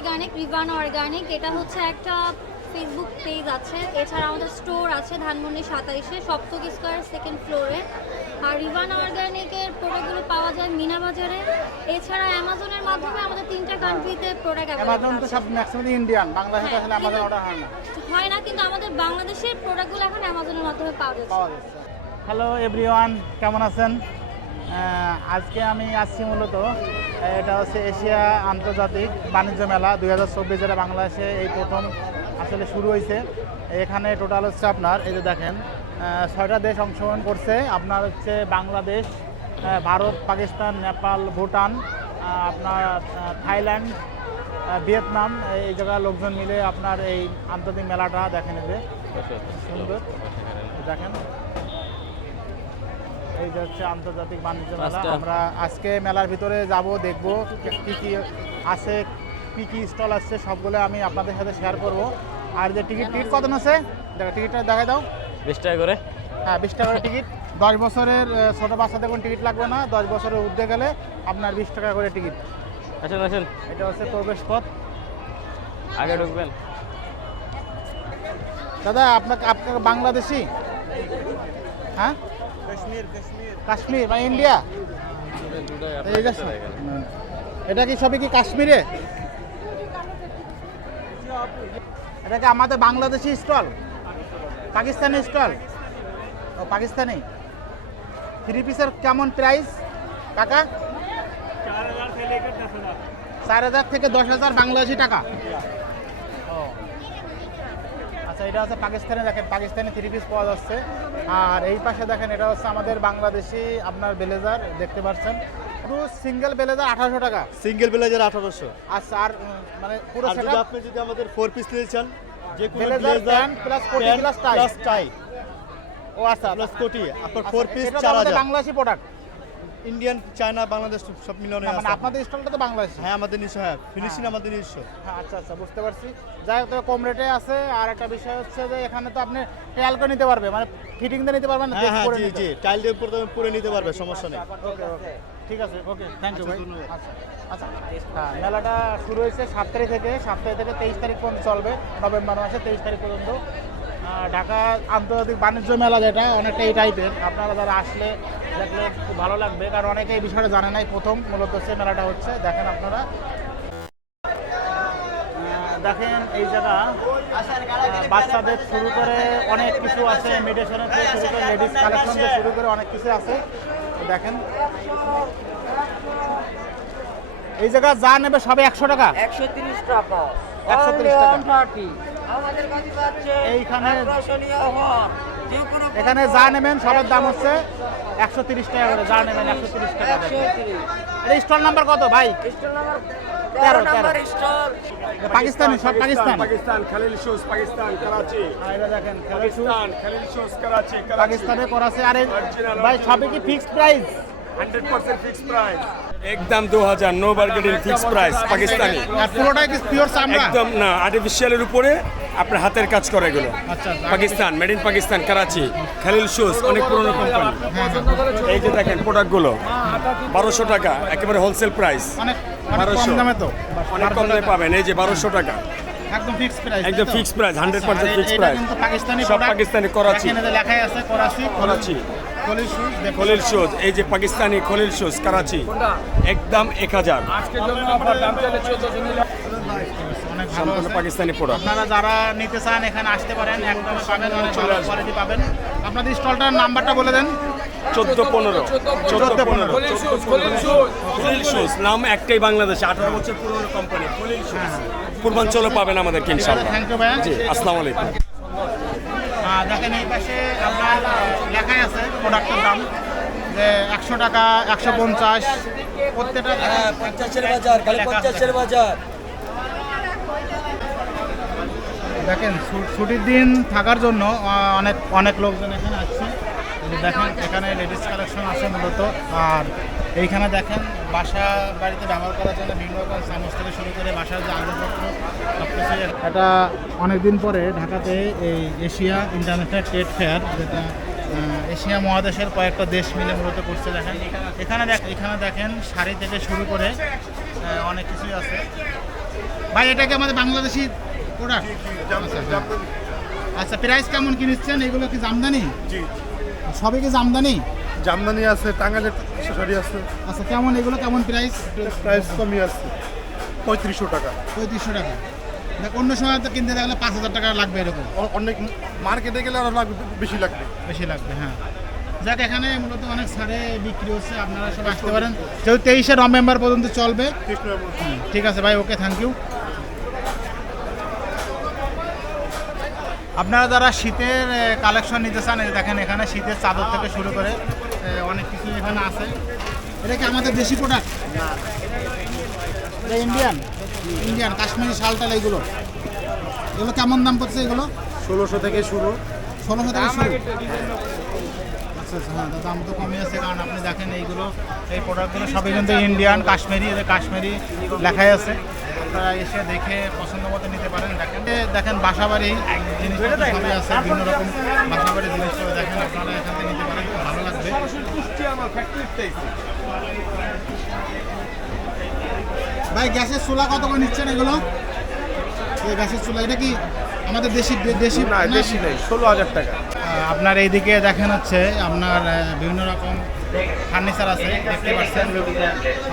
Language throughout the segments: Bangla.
Organic, Rivana organic. এটা হচ্ছে একটা ফেসবুক পেজ আছে, এছাড়া আমাদের স্টোর আছে ধানমন্ডি 27-এ, সপ্তক স্কয়ার 2nd ফ্লোরে। আর রিভানা অর্গানিকের প্রোডাক্টগুলো পাওয়া যায় মিনা বাজারে, এছাড়া অ্যামাজনের মাধ্যমে আমাদের 3টা কান্ট্রিতে প্রোডাক্ট অ্যামাজন তো অ্যাভেলেবল সব ম্যাক্সিমাম ইন্ডিয়ান, বাংলাদেশে আসলে অ্যামাজন অর্ডার হয় না। হয় না, কিন্তু আমাদের বাংলাদেশের প্রোডাক্টগুলো এখন অ্যামাজনের মাধ্যমে পাওয়া যাচ্ছে। হ্যালো এভরিওয়ান, কেমন আছেন? আজকে আমি আসছি মূলত, এটা হচ্ছে এশিয়া আন্তর্জাতিক বাণিজ্য মেলা 2024, যেটা বাংলাদেশে এই প্রথম আসলে শুরু হয়েছে। এখানে টোটাল হচ্ছে আপনার এই যে দেখেন 6টা দেশ অংশগ্রহণ করছে। আপনার হচ্ছে বাংলাদেশ, ভারত, পাকিস্তান, নেপাল, ভুটান, আপনার থাইল্যান্ড, ভিয়েতনাম, এই জায়গার লোকজন মিলে আপনার এই আন্তর্জাতিক মেলাটা দেখেন। এই যে সুন্দর দেখেন, এই যে হচ্ছে আন্তর্জাতিক বাণিজ্য মেলা। আমরা আজকে মেলার ভিতরে যাব, দেখব কি কি আছে, কি কি স্টল আছে, সবগুলো আমি আপনাদের সাথে শেয়ার করব। আর যে টিকিট কত আছে দেখো, টিকিটটা দেখাই দাও। 20 টাকা করে। হ্যাঁ, 20 টাকা করে টিকিট। 10 বছরের ছোটো বাচ্চাদের কোনো টিকিট লাগবে না, 10 বছরের ঊর্ধ্বে গেলে আপনার 20 টাকা করে টিকিট। আসেন আসেন, এটা হচ্ছে প্রবেশ পথ। আগে ঢুকবেন। দাদা আপনার বাংলাদেশি? হ্যাঁ, কাশ্মীর মানে ইন্ডিয়া? এই যে এটা কি সবই কি কাশ্মীরে? এটা কি আমাদের বাংলাদেশি স্টল, পাকিস্তানি স্টল? ও পাকিস্তানি। 3 পিসের কেমন প্রাইস কাকা? 4,000 থেকে 10,000 বাংলাদেশি টাকা। আচ্ছা, এটা হচ্ছে পাকিস্তানে। দেখেন পাকিস্তানি 3 পিস পাওয়া যাচ্ছে। আর এই পাশে দেখেন, এটা হচ্ছে আমাদের বাংলাদেশি আপনার ব্লেজার, দেখতে পাচ্ছেন। পুরো সিঙ্গেল ব্লেজার 1800 টাকা। Single blazer 1800। আচ্ছা, আর মানে পুরো আর যদি সেটআপ আপনি যদি আমাদের 4 পিস নিতে চান, যে কোনো ব্লেজার, প্যান্ট প্লাস কোটি প্লাস টাই। প্লাস টাই ও আচ্ছা, প্লাস কোটি, আপনার আচ্ছা, 4 পিস এটা তো আমাদের 4000। Bangladeshi product. Indian, China, Bangladesh সব মিলনে মানে আছে। আপনাদের স্টলটা তো বাংলাদেশি? হ্যাঁ, আমাদের নিজস্ব। হ্যাঁ, ফিনিশিং হ্যাঁ। আমাদের নিজস্ব। হ্যাঁ, আচ্ছা আচ্ছা, বুঝতে পারছি। যাই হোক, তবে কম রেটে আছে। আর একটা বিষয় হচ্ছে যে এখানে তো আপনি ট্রায়াল করে নিতে পারবে, মানে ফিটিং দিয়ে নিতে পারবেন। হ্যাঁ হ্যাঁ, জি জি, টাইল দিয়ে পরে নিতে পারবে, সমস্যা নেই। ওকে ওকে, ঠিক আছে, ওকে, থ্যাংক ইউ আচ্ছা, ভাই। ধন্যবাদ। আচ্ছা আচ্ছা, হ্যাঁ, মেলাটা শুরু হয়েছে 7 তারিখ থেকে, 7 তারিখ থেকে 23 তারিখ পর্যন্ত চলবে, নভেম্বর মাসে 23 তারিখ পর্যন্ত। ঢাকা আন্তর্জাতিক বাণিজ্য মেলা, যেটা অনেকটা এই টাইপের। আপনারা যারা আসলে দেখলে খুব ভালো লাগবে, কারণ অনেকে এই বিষয়টা জানে নাই, প্রথম মূলত সে মেলাটা হচ্ছে। দেখেন আপনারা, দেখেন এই জায়গা বাচ্চাদের শুরু করে অনেক কিছু আছে, মেডিসিনের থেকে শুরু করে লেডিস কালেকশন থেকে শুরু করে অনেক কিছু আছে। তো দেখেন এই জায়গা যা নেবে সবে 100 টাকা। 130 টাকা। 130 টাকা। আমাদের কাছে পাচ্ছে এইখানে আকর্ষণীয় অফার। যে কোনো এখানে যা নেবেন সবের দাম হচ্ছে 130 টাকা করে। যা নেবেন 130 টাকা। 130। এই স্টল নাম্বার কত ভাই? Stall number 13 13 number stall. Pakistani, সব পাকিস্তান। पाकिस्तान खलील शूज पाकिस्तान कराची আর এটা দেখেন पाकिस्तान खलील शूज कराची পাকিস্তানে করাছে। আরে ভাই, সবে কি ফিক্সড প্রাইস? 100% फिक्स प्राइस एकदम 2000 no bargaining fix price Pakistani আর পুরোটাই কি পিওর চামড়া? একদম না আর্টিফিশিয়ালের উপরে আপনার হাতের কাজ করে এগুলো। আচ্ছা, Pakistan, made in Pakistan, Karachi, Khalil shoes, অনেক পুরনো কোম্পানি। এই যে দেখেন প্রোডাক্টগুলো 1200 টাকা, একেবারে হোলসেল প্রাইস। অনেক অনেক কম দামে তো, অনেক কম দামে পাবেন। এই যে 1200 টাকা, একদম ফিক্সড প্রাইস। একদম ফিক্স প্রাইস, 100% ফিক্স এটা প্রাইস। কিন্তু পাকিস্তানি সব product। পাকিস্তানি, করাচি। এখানে যে লেখাই আছে করাচি, করাচি খলিল শুজ, দেখুন। খলিল শুজ, এই যে পাকিস্তানি খলিল শুজ করাচি, একদম 1000। অনেক ভালো সম্পূর্ণ আছে। পাকিস্তানি প্রোডাক্ট। আপনারা যারা নিতে চান এখানে আসতে পারেন, একদম পাবেন, অনেক ভালো কোয়ালিটি পাবেন। আপনাদের স্টলটার নাম্বারটা বলে দেন। 14-15 খলিল শুজ নাম একটাই, বাংলাদেশে 18 বছর পুরনো কোম্পানি খলিল শুজ। পূর্বাঞ্চলে পাবেন আমাদেরকে ইনশাআল্লাহ। থ্যাংক ইউ ভাইয়া। জি, আসসালামু আলাইকুম। দেখেন এই পাশে আপনার লেখাই আছে প্রোডাক্টের দাম, যে 100 টাকা, 150, প্রত্যেকটা 50-এর বাজার, খালি 50-এর বাজার। দেখেন ছুটির দিন থাকার জন্য অনেক অনেক লোকজন এখানে আসছে। এই যে দেখেন এখানে লেডিস কালেকশন আছে মূলত। আর এইখানে দেখেন বাসা বাড়িতে ব্যবহার করার জন্য বিভিন্ন রকম চামচ থেকে শুরু করে বাসার যে আসবাবপত্র সব কিছু। এটা অনেকদিন পরে ঢাকাতে এই এশিয়া ইন্টারন্যাশনাল ট্রেড ফেয়ার, যেটা এশিয়া মহাদেশের কয়েকটা দেশ মিলে মূলত করছে। দেখেন এখানে দেখেন শাড়ি থেকে শুরু করে অনেক কিছুই আছে। ভাই এটা কি আমাদের বাংলাদেশি প্রোডাক্ট? আচ্ছা, প্রাইস কেমন কি নিচ্ছেন? এগুলো কি জামদানি? জি সবই কি জামদানি? জামদানি আছে, টাঙ্গাইলের শাড়ি আছে, আচ্ছা, কেমন এগুলো কেমন প্রাইস? প্রাইস কমই আছে 3500 টাকা। 3500 টাকা। দেখ অন্য সময় তো কিনতে গেলে 5000 টাকা লাগবে এরকম। অনেক মার্কেটে গেলে আরো বেশি লাগবে। বেশি লাগবে, হ্যাঁ। যাক, এখানে মূলত অনেক ছাড়ে বিক্রি হচ্ছে, আপনারা সব আসতে পারেন, যেহেতু 23শে নভেম্বর পর্যন্ত চলবে। ঠিক আছে ভাই, ওকে, থ্যাংক ইউ। আপনারা যারা শীতের কালেকশন নিতে চান, এই দেখেন এখানে শীতের চাদর থেকে শুরু করে অনেক কিছু এখানে আছে। এটা কি আমাদের দেশি প্রোডাক্ট? এটা ইন্ডিয়ান ইন্ডিয়ান কাশ্মীরি শালটাল এগুলো কেমন দাম পড়ছে এগুলো? 1600 থেকে শুরু। 1600 থেকে শুরু। আচ্ছা আচ্ছা, হ্যাঁ, দাম তো কমই আছে, কারণ আপনি দেখেন এইগুলো, এই প্রোডাক্টগুলো সবই কিন্তু ইন্ডিয়ান কাশ্মীরি, এদের কাশ্মীরি লেখাই আছে। আপনারা এসে দেখে পছন্দ মতো নিতে পারেন। দেখেন বাসাবাড়ি জিনিসপত্র সবই আছে, বিভিন্ন রকম বাসাবাড়ি জিনিসপত্র দেখেন, আপনারা এখান থেকে নিতে পারেন, খুব ভালো লাগবে। ভাই গ্যাসের চুলা কত করে নিচ্ছেন এগুলো? এই গ্যাসের চুলা এটা কি আমাদের দেশি দেশি না, বেশি নেই, 16000 টাকা। আপনার এইদিকে দেখেন হচ্ছে আপনার বিভিন্ন রকম ফার্নিচার আছে, দেখতে পাচ্ছেন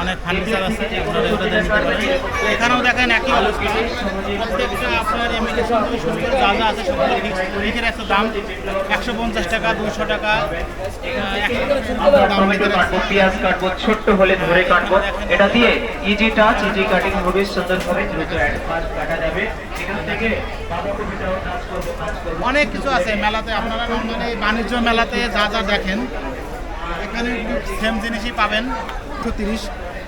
অনেক ফার্নিচার আছে, আপনারা এগুলো দেখতে পারেন। এখানেও দেখেন একই অবস্থা, প্রত্যেকটা আপনার ইমিটেশন থেকে শুরু করে যা যা আছে সবগুলো লিখে রাখছে দাম 150 টাকা, 200 টাকা, 100 দাম লিখে রাখছে। পেঁয়াজ কাটবো, ছোট্ট হলে ধরে কাটবো, এটা দিয়ে ইজি টাচ, ইজি কাটিং হবে, সুন্দরভাবে দ্রুত অ্যাডভান্স কাটা যাবে। এখান থেকে অনেক কিছু আছে মেলাতে, আপনারা নর্মালি এই বাণিজ্য মেলাতে যা যা দেখেন এখানে সেম জিনিসই পাবেন। 130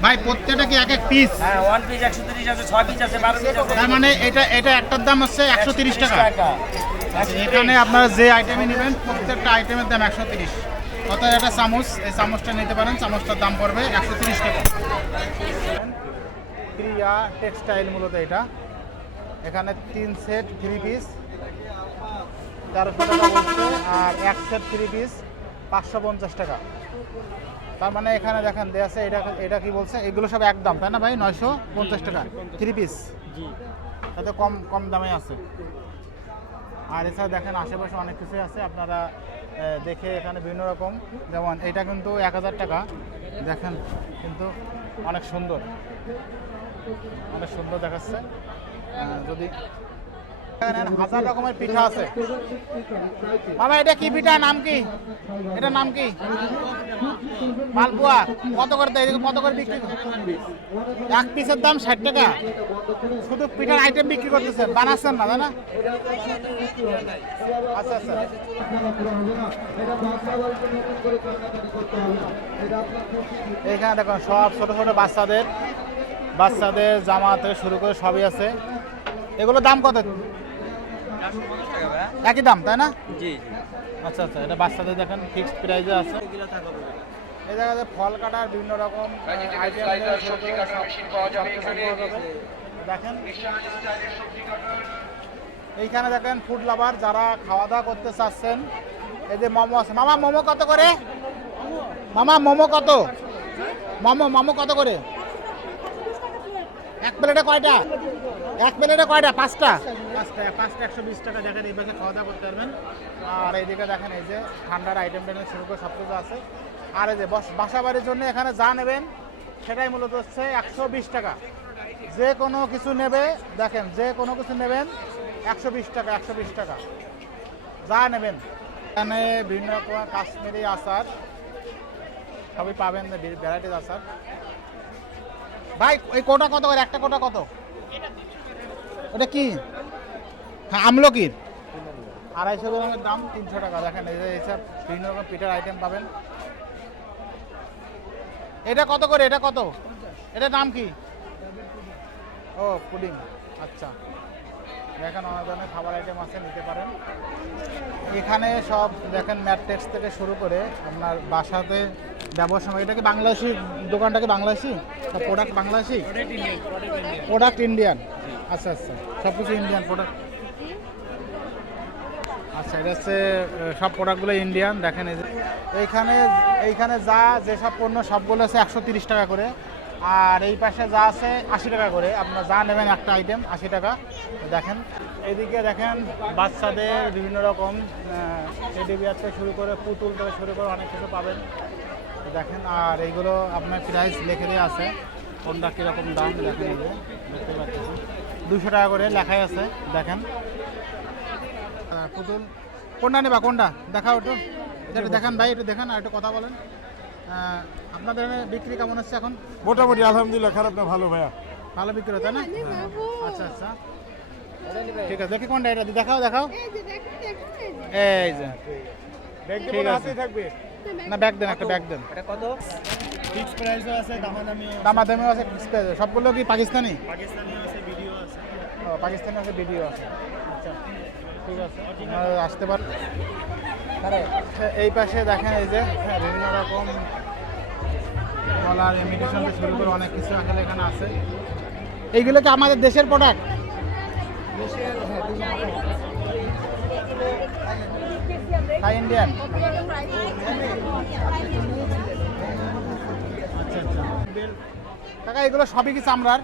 ভাই, প্রত্যেকটা কি এক এক পিস? হ্যাঁ, 1 পিস 130 আছে, 6 পিস আছে, 12 পিস আছে। তার মানে এটা একটার দাম হচ্ছে 130 টাকা। আচ্ছা, এখানে আপনারা যে আইটেমই নেবেন প্রত্যেকটা আইটেমের দাম 130। অর্থাৎ একটা চামচ, এই চামচটা নিতে পারেন, চামচটার দাম পড়বে 130 টাকা। প্রিয়া টেক্সটাইল মূলত এটা, এখানে 3 সেট 3 পিস 1300 টাকা বলছে, আর 1 সেট 3 পিস 550 টাকা। তার মানে এখানে দেখেন দেয়া আছে, এটা কি বলছে, এগুলো সব একদম, তাই না ভাই? 950 টাকা 3 পিস। জি, তাতে কম কম দামে আছে। আর এছাড়া দেখেন আশেপাশে অনেক কিছুই আছে, আপনারা দেখে এখানে বিভিন্ন রকম, যেমন এটা কিন্তু 1000 টাকা, দেখেন কিন্তু অনেক সুন্দর, অনেক সুন্দর দেখাচ্ছে। যদি হাজার রকমের পিঠা আছে। মামা এটা কি পিঠা, নাম কি? এটার নাম কি? মালপোয়া। কত করে দেয়? কত করে বিক্রি? এক পিসের দাম 60 টাকা। শুধু পিঠার আইটেম বিক্রি করতেছেন, বানাচ্ছেন না, তাই না? আচ্ছা আচ্ছা, এইখানে দেখুন সব ছোট ছোট বাচ্চাদের জামা থেকে শুরু করে সবই আছে। এগুলোর দাম কত? একই দাম, তাই না? জি। আচ্ছা আচ্ছা, এটা বাচ্চাদের দেখেন ফিক্সড প্রাইসে আছে। এই জায়গাতে ফল কাটার বিভিন্ন রকম আইটেম দেখেন। এইখানে দেখেন ফুড লাভার যারা খাওয়া দাওয়া করতে চাচ্ছেন, এই যে মোমো আছে। মামা মোমো কত করে? মামা মোমো কত? মোমো কত করে? এক প্লেটে কয়টা? এক প্লেটে কয়টা? 5টা? 5টা 120 টাকা। দেখেন এই পাশে খাওয়া দাওয়া করতে পারবেন। আর এইদিকে দেখেন এই যে ঠান্ডার আইটেম টেনে শুরু করে সব কিছু আছে। আর এই যে বাসা বাড়ির জন্য এখানে যা নেবেন সেটাই মূলত হচ্ছে 120 টাকা। যে কোনো কিছু নেবে, দেখেন যে কোনো কিছু নেবেন 120 টাকা, 120 টাকা যা নেবেন। এখানে বিভিন্ন রকম কাশ্মীরি আচার সবই পাবেন, ভ্যারাইটিস আচার। ভাই এই কোটা কত করে? একটা কোটা কত? ওটা কি? হ্যাঁ, আমলকির 250 গ্রামের দাম 300 টাকা। দেখেন এই যে এইসব বিভিন্ন রকম পিঠার আইটেম পাবেন। এটা কত করে? এটা কত? এটার নাম কি? ও পুডিং। আচ্ছা, দেখেন অনেক ধরনের খাবার আইটেম আছে, নিতে পারেন। এখানে সব দেখেন ম্যাট্রেক্স থেকে শুরু করে আপনার বাসাতে ব্যবহার সময়। এটা কি বাংলাদেশি দোকানটা? কি Bangladeshi product? Bangladeshi product, Indian. আচ্ছা আচ্ছা, সব কিছু ইন্ডিয়ান প্রোডাক্ট। আচ্ছা, এটা হচ্ছে সব প্রোডাক্টগুলো ইন্ডিয়ান। দেখেন এই যে এইখানে যা যেসব পণ্য সবগুলো আছে 130 টাকা করে। আর এই পাশে যা আছে 80 টাকা করে, আপনারা যা নেবেন একটা আইটেম 80 টাকা। দেখেন এইদিকে দেখেন বাচ্চাদের বিভিন্ন রকম টেডি বিয়ার থেকে শুরু করে পুতুল থেকে শুরু করে অনেক কিছু পাবেন। দেখেন আর এইগুলো আপনার প্রাইস লিখে দেওয়া আছে, কোনটা কীরকম দাম দেখেন, এই যে দেখতে পাচ্ছেন 200 টাকা করে লেখাই আছে। দেখেন পুতুল কোনটা নেবা, কোনটা দেখাও একটু, এটা দেখান ভাই, একটু দেখান আর একটু কথা বলেন। আপনাদের এখানে বিক্রি কেমন হচ্ছে এখন? মোটামুটি আলহামদুলিল্লাহ, খারাপ না, ভালো ভাইয়া। ভালো বিক্রি হতো না? আচ্ছা আচ্ছা ঠিক আছে, দেখি কোনটা, এটা দেখাও দেখাও, এই যে ঠিক আছে না, ব্যাগ দেন, একটা ব্যাগ দেন। এটা কত? ফিক্স প্রাইসও আছে, দামাদামিও আছে, সবগুলো কি পাকিস্তানি? পাকিস্তানি আছে, ভিডিও আছে। ও পাকিস্তানি আছে, ভিডিও আছে। আচ্ছা ঠিক আছে, আপনারা আসতে পারেন। এই পাশে দেখেন এই যে বিভিন্ন রকম কলার ইমিটেশন থেকে শুরু করে অনেক কিছু আসলে এখানে আছে। এইগুলো কি আমাদের দেশের প্রোডাক্ট? থাই ইন্ডিয়ান? আচ্ছা আচ্ছা কাকা, এগুলো সবই কি চামড়ার?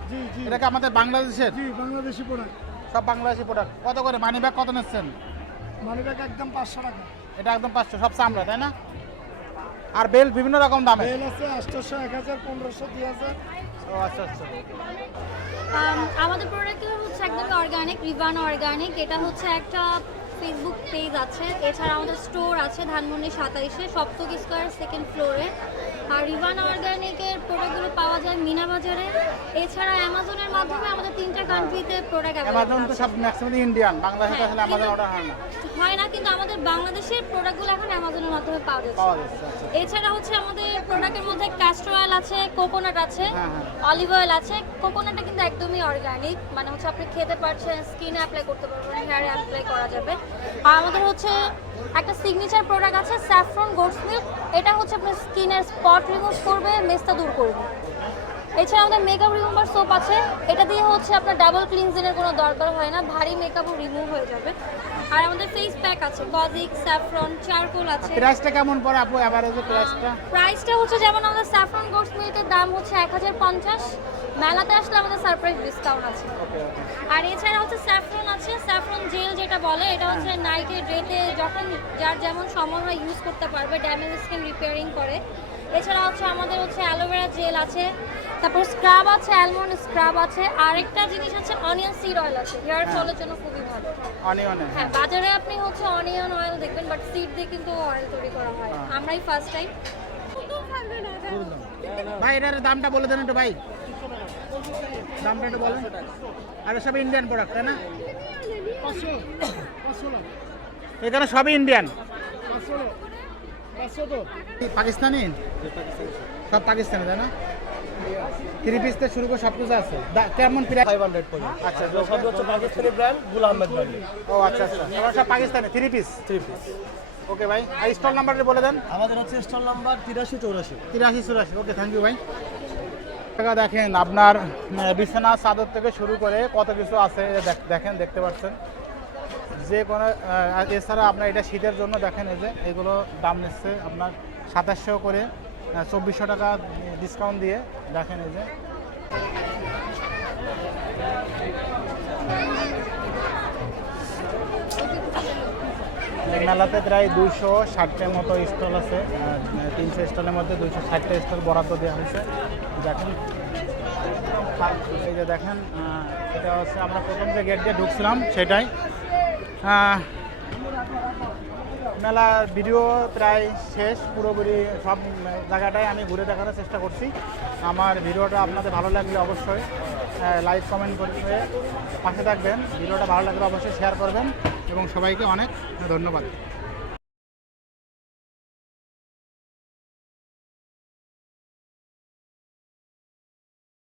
এটা কি আমাদের বাংলাদেশের? বাংলাদেশি প্রোডাক্ট, সব বাংলাদেশি প্রোডাক্ট। কত করে মানি ব্যাগ কত নিচ্ছেন? মানি ব্যাগ একদম 500 টাকা। এটা একদম 500, সব চামড়া তাই না? আর বেল বিভিন্ন রকম দামে? বেল আছে 800, 1000, 1500, 2000। ও আচ্ছা আচ্ছা আমাদের প্রোডাক্টগুলো হচ্ছে একদম অর্গানিক, রিভান অর্গানিক। এটা হচ্ছে একটা ফেসবুক পেজ আছে, এছাড়া আমাদের স্টোর আছে ধানমন্ডি 27-এ, সপ্তক স্কয়ার সেকেন্ড ফ্লোরে। আর রিভান অর্গানিকের প্রোডাক্টগুলো পাওয়া যায় মিনা বাজারে, এছাড়া অ্যামাজনের মাধ্যমে আমাদের 3টা কান্ট্রিতে প্রোডাক্ট অ্যামাজন তো অ্যাভেলেবল সব ম্যাক্সিমাম ইন্ডিয়ান, বাংলাদেশে তো আসলে অ্যামাজন অর্ডার হয় না। হয় না, কিন্তু আমাদের বাংলাদেশের প্রোডাক্টগুলো এখন অ্যামাজনের মাধ্যমে পাওয়া যাচ্ছে। পাওয়া যাচ্ছে আচ্ছা। এছাড়া হচ্ছে আমাদের প্রোডাক্টের মধ্যে ক্যাস্টর অয়েল আছে, কোকোনাট আছে, হ্যাঁ, হ্যাঁ। অলিভ অয়েল আছে। কোকোনাটটা কিন্তু একদমই অর্গানিক, মানে হচ্ছে আপনি খেতে পারছেন, স্কিনে অ্যাপ্লাই করতে পারবেন, হেয়ারে অ্যাপ্লাই করা যাবে। আর আমাদের হচ্ছে একটা সিগনেচার প্রোডাক্ট আছে স্যাফরন গোটস মিল্ক, এটা হচ্ছে আপনার স্কিনের স্পট রিমুভ করবে, মেস্তা দূর করবে। এছাড়া আমাদের মেকআপ রিমুভার সোপ আছে, এটা দিয়ে হচ্ছে আপনার ডাবল ক্লিনজিংয়ের কোনো দরকার হয় না, ভারী মেকআপও রিমুভ হয়ে যাবে। আর আমাদের ফেস প্যাক আছে, কজিক, স্যাফরন, চারকোল আছে। প্রাইসটা কেমন পড়ে আপু, এভারেজে প্রাইসটা? প্রাইসটা হচ্ছে যেমন আমাদের স্যাফরন গোটস মিল্কের দাম হচ্ছে 1050, মেলাতে আসলে আমাদের সারপ্রাইজ ডিসকাউন্ট আছে। আর এছাড়া হচ্ছে স্যাফরন আছে, স্যাফরন জেল যেটা বলে, এটা হচ্ছে নাইটে ডেতে যখন যার যেমন সময় হয় ইউজ করতে পারবে, ড্যামেজ স্কিন রিপেয়ারিং করে। এছাড়া হচ্ছে আমাদের হচ্ছে অ্যালোভেরা জেল আছে, তারপর স্ক্রাব আছে, অ্যালমন্ড স্ক্রাব আছে। আরেকটা জিনিস আছে অনিয়ন সিড অয়েল আছে, হেয়ার ফলের জন্য খুবই ভালো। অনিয়নে? হ্যাঁ, বাজারে আপনি হচ্ছে অনিয়ন অয়েল দেখবেন, বাট সিড দিয়ে কিন্তু অয়েল তৈরি করা হয়, আমরাই ফার্স্ট টাইম। ভাই এটার দামটা বলে দেন একটু ভাই, দামটা একটু বলেন। আর সব ইন্ডিয়ান প্রোডাক্ট তাই না? এখানে সবই ইন্ডিয়ান? পাকিস্তানি? সব পাকিস্তানি তাই না? 3 পিস থেকে শুরু করে সব কিছু আছে। কেমন প্রাইস? 500 পড়বে। আচ্ছা সব হচ্ছে পাকিস্তানি ব্র্যান্ড, গুল আহমেদ ব্র্যান্ড। ও আচ্ছা আচ্ছা, এবার সব পাকিস্তানি 3 পিস? ওকে ভাই, আর স্টল নাম্বারটা বলে দেন। আমাদের হচ্ছে stall number 8384। 8384। Okay, thank you ভাই। দেখেন আপনার বিছানা চাদর থেকে শুরু করে কত কিছু আছে, দেখেন, দেখতে পাচ্ছেন যে কোনো। এছাড়া আপনার এটা শীতের জন্য দেখেন, এই যে এগুলো দাম নিচ্ছে আপনার 2700 করে, 2400 টাকা ডিসকাউন্ট দিয়ে। দেখেন এই যে মেলাতে প্রায় 260টার মতো স্টল আছে, 300 স্টলের মধ্যে 260টা স্টল বরাদ্দ দেওয়া হয়েছে। দেখেন এই যে দেখেন, এটা হচ্ছে আমরা প্রথম যে গেট দিয়ে ঢুকছিলাম সেটাই। মেলার ভিডিও প্রায় শেষ, পুরোপুরি সব জায়গাটায় আমি ঘুরে দেখানোর চেষ্টা করছি। আমার ভিডিওটা আপনাদের ভালো লাগলে অবশ্যই লাইক কমেন্ট করে পাশে থাকবেন। ভিডিওটা ভালো লাগলে অবশ্যই শেয়ার করবেন এবং সবাইকে অনেক ধন্যবাদ।